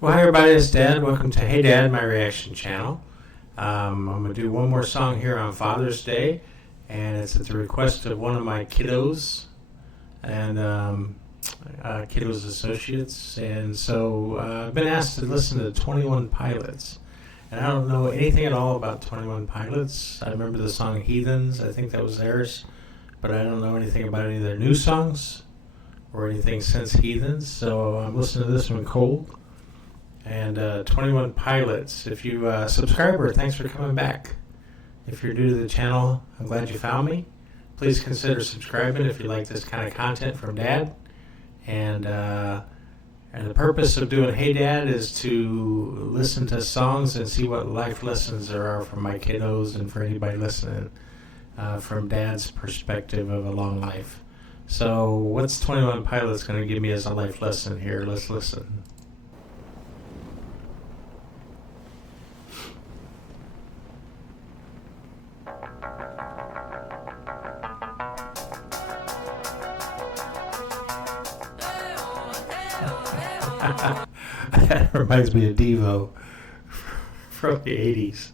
Well, hi everybody, it's Dad. Welcome to Hey Dad, my reaction channel. I'm going to do one more song here on Father's Day, and it's at the request of one of my kiddos and kiddos associates. And so I've been asked to listen to 21 Pilots, and I don't know anything at all about 21 Pilots. I remember the song Heathens, I think that was theirs, but I don't know anything about any of their new songs or anything since Heathens, so I'm listening to this one cold. And 21 Pilots. If you subscriber, thanks for coming back. If you're new to the channel, I'm glad you found me. Please consider subscribing if you like this kind of content from Dad. And the purpose of doing Hey Dad is to listen to songs and see what life lessons there are from my kiddos and for anybody listening from Dad's perspective of a long life. So what's 21 Pilots going to give me as a life lesson here? Let's listen. That reminds me of Devo from the 80s.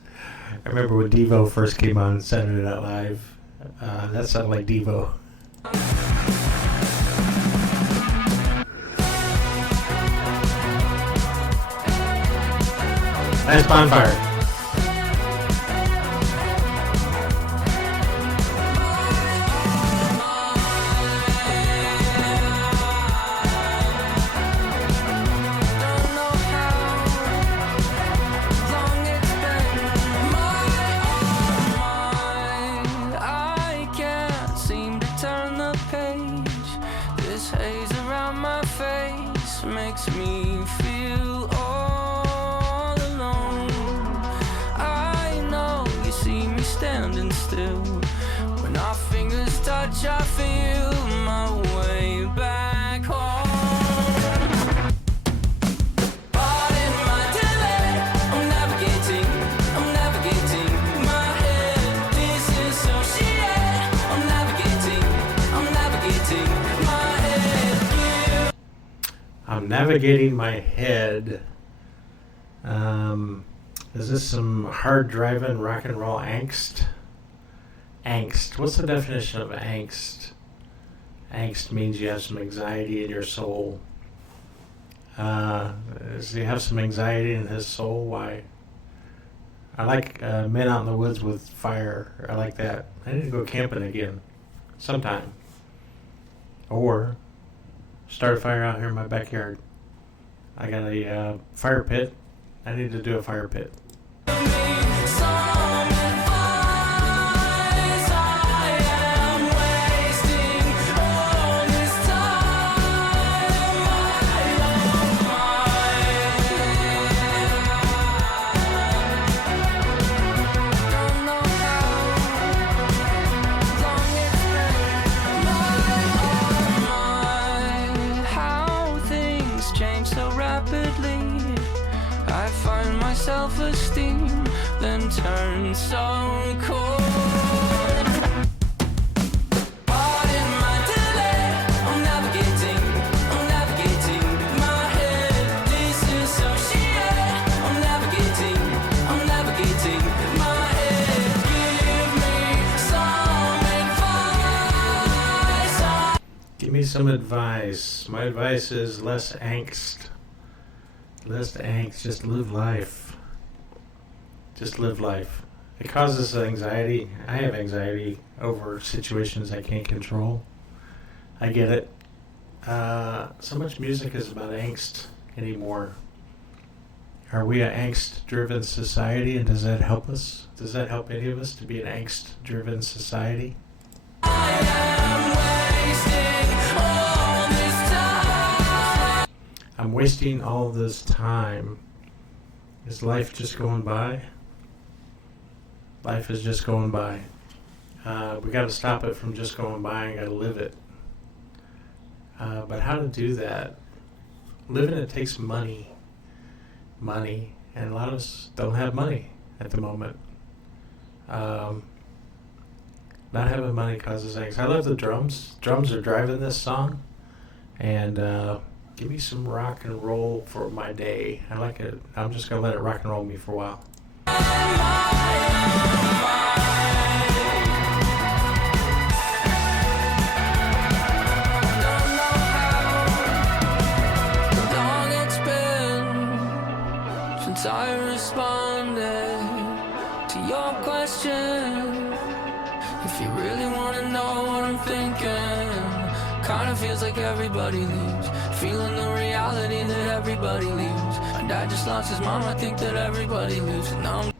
I remember when Devo first came on Saturday Night Live. That sounded like Devo. Nice bonfire. Makes me feel all alone. I know you see me standing still. When our fingers touch, I feel my way back home. But in my delay, I'm navigating my head. Disassociate. I'm navigating my head. I'm navigating my head. Is this some hard driving rock and roll angst? Angst. What's the definition of angst? Angst means you have some anxiety in your soul. Does he have some anxiety in his soul? Why? I like Men Out in the Woods with Fire. I like that. I need to go camping again sometime. Or start a fire out here in my backyard. I got a fire pit. I need to do a fire pit. Self-esteem then turns so cold. But in my delay, I'm navigating my head. Disassociate. I'm navigating my head. Give me some advice. My advice is less angst. Less angst. Just live life. Just live life. It causes anxiety. I have anxiety over situations I can't control. I get it. So much music is about angst anymore. Are we an angst-driven society, and does that help us? Does that help any of us to be an angst-driven society? I'm wasting all this time. Is life just going by? Life is just going by. We got to stop it from just going by and got to live it. But how to do that? Living it takes money. And a lot of us don't have money at the moment. Not having money causes anxiety. I love the drums. Drums are driving this song. And Give me some rock and roll for my day. I like it. I'm just gonna let it rock and roll me for a while. I responded to your question. If you really want to know what I'm thinking, kinda feels like everybody leaves, feeling the reality that everybody leaves. My dad just lost his mom, I think that everybody leaves. And now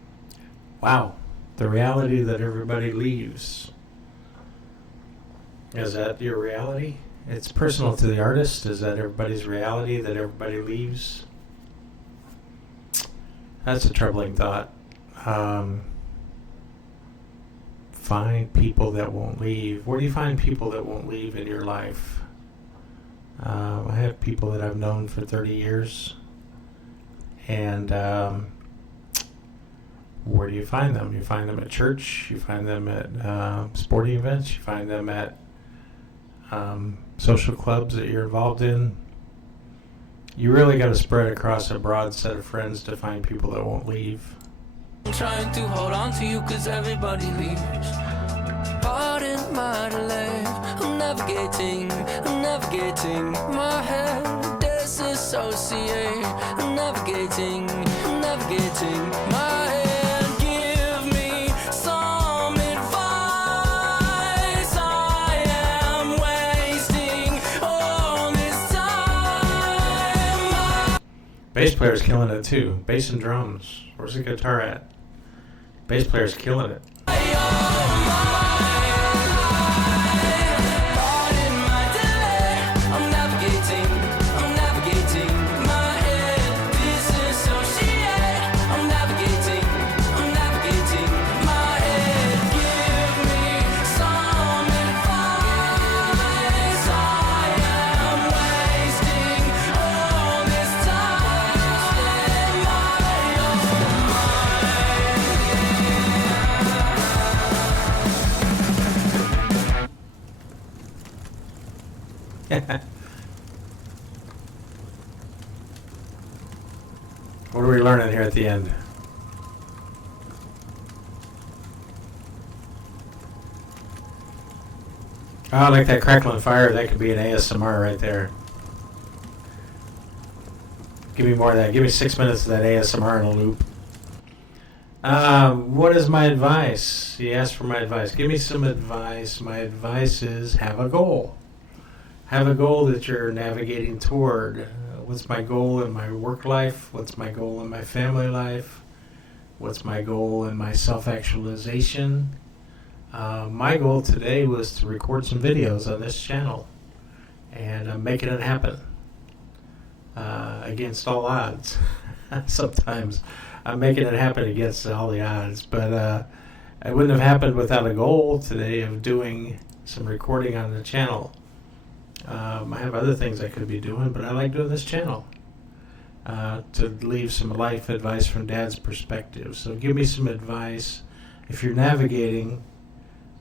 Wow, the reality that everybody leaves. Is that your reality? It's personal to the artist. Is that everybody's reality that everybody leaves? That's a troubling thought. Find people that won't leave. Where do you find people that won't leave in your life? I have people that I've known for 30 years. And where do you find them? You find them at church. You find them at sporting events. You find them at social clubs that you're involved in. You really got to spread across a broad set of friends to find people that won't leave. I'm trying to hold on to you cause everybody leaves. Pardon my delay, I'm navigating my head, disassociate. I'm navigating my head. Give me some advice. I am wasting all this time. Bass player's killing it too. Bass and drums. Where's the guitar at? Bass player's killing it. What are we learning here at the end? Oh, I like that crackling fire. That could be an ASMR right there. Give me more of that. Give me 6 minutes of that ASMR in a loop. What is my advice? He asked for my advice. Give me some advice. My advice is have a goal. Have a goal that you're navigating toward. What's my goal in my work life? What's my goal in my family life? What's my goal in my self-actualization? My goal today was to record some videos on this channel, and I'm making it happen against all odds. Sometimes I'm making it happen against all the odds, but it wouldn't have happened without a goal today of doing some recording on the channel. I have other things I could be doing, but I like doing this channel to leave some life advice from Dad's perspective. So give me some advice. If you're navigating,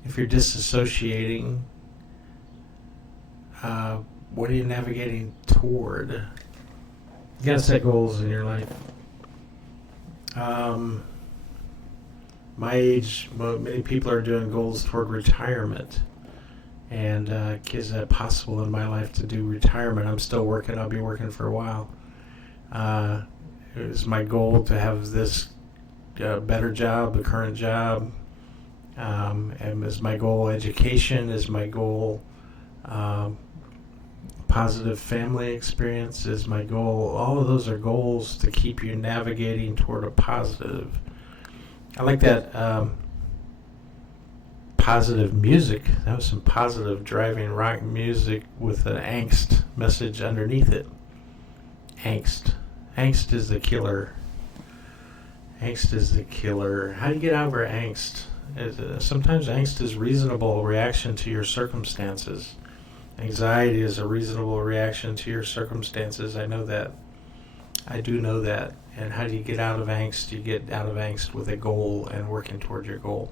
if you're disassociating, what are you navigating toward? You gotta set goals in your life. My age, many people are doing goals toward retirement. And is that possible in my life to do retirement? I'm still working. I'll be working for a while. It was my goal to have this better job, the current job. And is my goal education? Is my goal positive family experience? Is my goal? All of those are goals to keep you navigating toward a positive. I like that. Positive music. That was some positive driving rock music with an angst message underneath it. Angst. Angst is the killer. Angst is the killer. How do you get over angst? Sometimes angst is a reasonable reaction to your circumstances. Anxiety is a reasonable reaction to your circumstances. I know that. I do know that. And how do you get out of angst? You get out of angst with a goal and working toward your goal.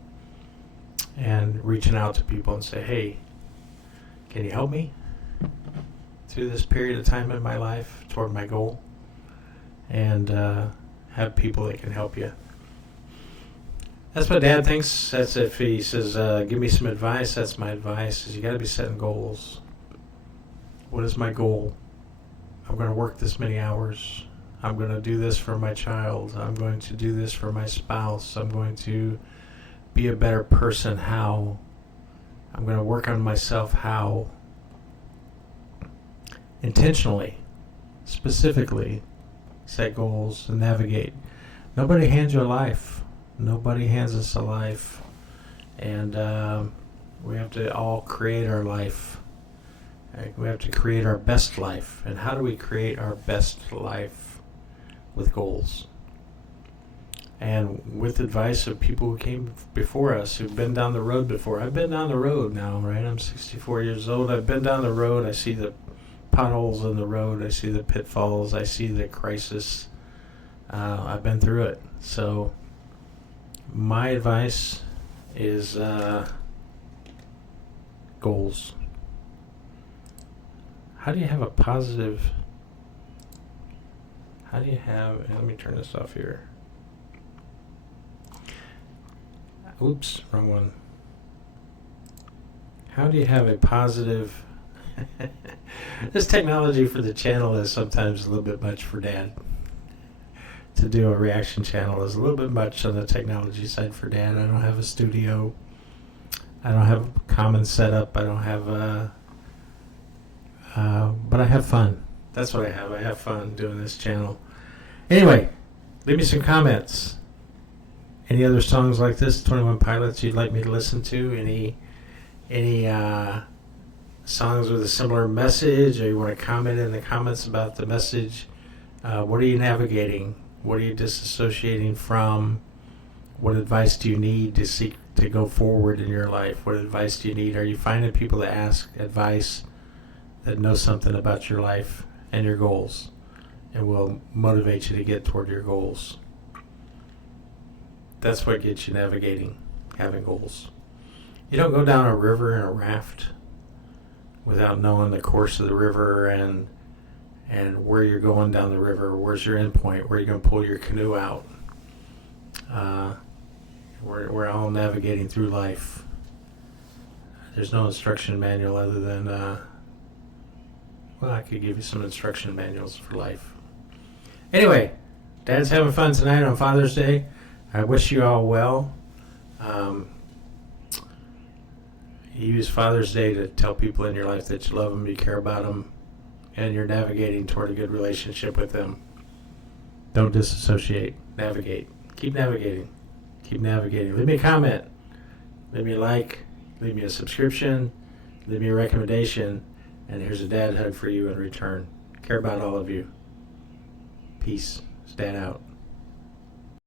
And reaching out to people and say, hey, can you help me? through this period of time in my life toward my goal, and have people that can help you. That's what Dad thinks. That's if he says, give me some advice, that's my advice, is you got to be setting goals. What is my goal? I'm going to work this many hours. I'm going to do this for my child. I'm going to do this for my spouse. I'm going to be a better person. How? I'm going to work on myself. How? Intentionally, specifically, set goals and navigate. Nobody hands you a life. Nobody hands us a life. And we have to all create our life. We have to create our best life. And how do we create our best life? With goals. And with advice of people who came before us, who've been down the road before. I've been down the road now, right? I'm 64 years old. I've been down the road. I see the potholes in the road. I see the pitfalls. I see the crisis. I've been through it. So my advice is goals. How do you have a positive... How do you have... Let me turn this off here. Oops, wrong one. How do you have a positive... This technology for the channel is sometimes a little bit much for Dad. To do a reaction channel is a little bit much on the technology side for Dad. I don't have a studio. I don't have a common setup. I don't have a... but I have fun. That's what I have. I have fun doing this channel. Anyway, leave me some comments. Any other songs like this, 21 Pilots, you'd like me to listen to? Any songs with a similar message, or you want to comment in the comments about the message? What are you navigating? What are you disassociating from? What advice do you need to seek to go forward in your life? What advice do you need? Are you finding people to ask advice that know something about your life and your goals and will motivate you to get toward your goals? That's what gets you navigating, having goals. You don't go down a river in a raft without knowing the course of the river and where you're going down the river. Where's your end point? Where are you going to pull your canoe out? We're all navigating through life. There's no instruction manual other than, well, I could give you some instruction manuals for life. Anyway, Dad's having fun tonight on Father's Day. I wish you all well. Use Father's Day to tell people in your life that you love them, you care about them, and you're navigating toward a good relationship with them. Don't disassociate. Navigate. Keep navigating. Keep navigating. Leave me a comment. Leave me a like. Leave me a subscription. Leave me a recommendation. And here's a dad hug for you in return. Care about all of you. Peace. Dad out.